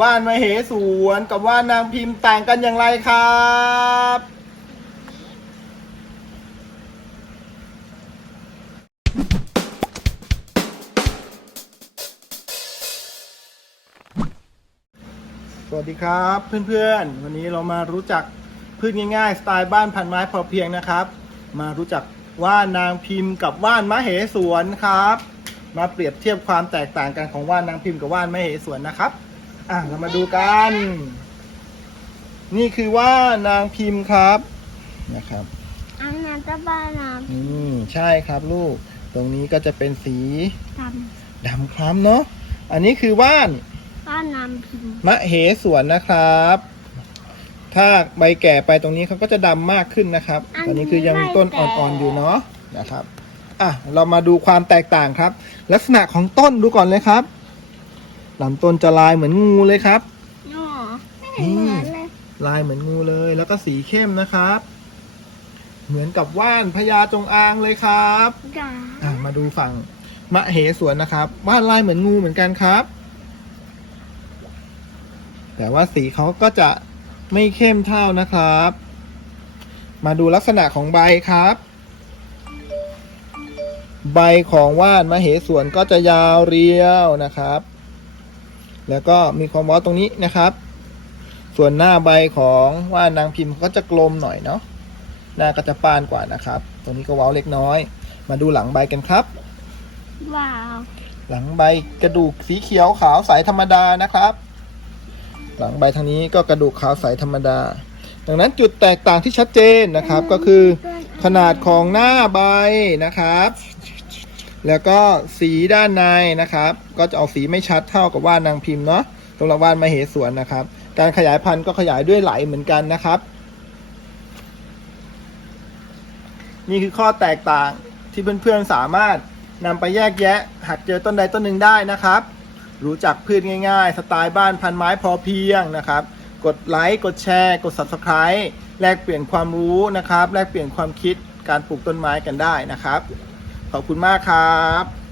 ว่านมเหสวนกับว่านนางพิมพ์ต่างกันอย่างไรครับสวัสดีครับเพื่อนๆ วันนี้เรามารู้จักพืชง่ายๆ สไตล์บ้านพันไม้พอเพียงนะครับ มารู้จักว่านนางพิมพ์กับว่านมะเหสวนครับ มาเปรียบเทียบความแตกต่างกันของว่านนางพิมพ์กับว่านมะเหสวนนะครับ อะเรามาดูกัน นี่คือว่านางพิมพ์ครับนะครับอันนั้นจะบ้านน้อืมใช่ครับลูก ตรงนี้ก็จะเป็นสีำทดำคล้ำเนาะอันนี้คือว่านำบ้านน้ำพิมพ์มะเหสวนนะครับ ถ้าใบแก่ไปตรงนี้เขาก็จะดำมากขึ้นนะครับ ตอนนี้คือยังต้นอ่อนๆอยู่เนาะนะครับ อะเรามาดูความแตกต่างครับ ลักษณะของต้นดูก่อนเลยครับ ลำต้นจะลายเหมือนงูเลยครับ อ๋อไม่เห็นเหมือนเลย ลายเหมือนงูเลย แล้วก็สีเข้มนะครับ เหมือนกับว่านพญาจงอางเลยครับกาอะมาดูฝั่งมะเหสวนนะครับว่านลายเหมือนงูเหมือนกันครับ แต่ว่าสีเขาก็จะไม่เข้มเท่านะครับ มาดูลักษณะของใบครับ ใบของว่านมะเหสวนก็จะยาวเรียวนะครับ แล้วก็มีความเว้าตรงนี้นะครับ ส่วนหน้าใบของว่านนางพิมพ์ก็จะกลมหน่อยเนาะหน้าก็จะปานกว่านะครับ ตรงนี้ก็เว้าเล็กน้อย มาดูหลังใบกันครับ ว้าว หลังใบกระดูกสีเขียวขาวใสธรรมดานะครับ หลังใบทางนี้ก็กระดูกขาวใสธรรมดา ดังนั้นจุดแตกต่างที่ชัดเจนนะครับก็คือขนาดของหน้าใบนะครับ แล้วก็สีด้านในนะครับ ก็จะออกสีไม่ชัดเท่ากับว่านนางพิมพ์เนาะตรงละว่านมาเหสวนนะครับ การขยายพันธุ์ก็ขยายด้วยไหลเหมือนกันนะครับ นี่คือข้อแตกต่างที่เพื่อนๆสามารถนำไปแยกแยะ หากเจอต้นใดต้นหนึ่งได้นะครับ รู้จักพืชง่ายๆ สไตล์บ้านพันไม้พอเพียงนะครับ กดไลค์กดแชร์ กด Subscribe แลกเปลี่ยนความรู้นะครับ แลกเปลี่ยนความคิดการปลูกต้นไม้กันได้นะครับ ขอบคุณมากครับ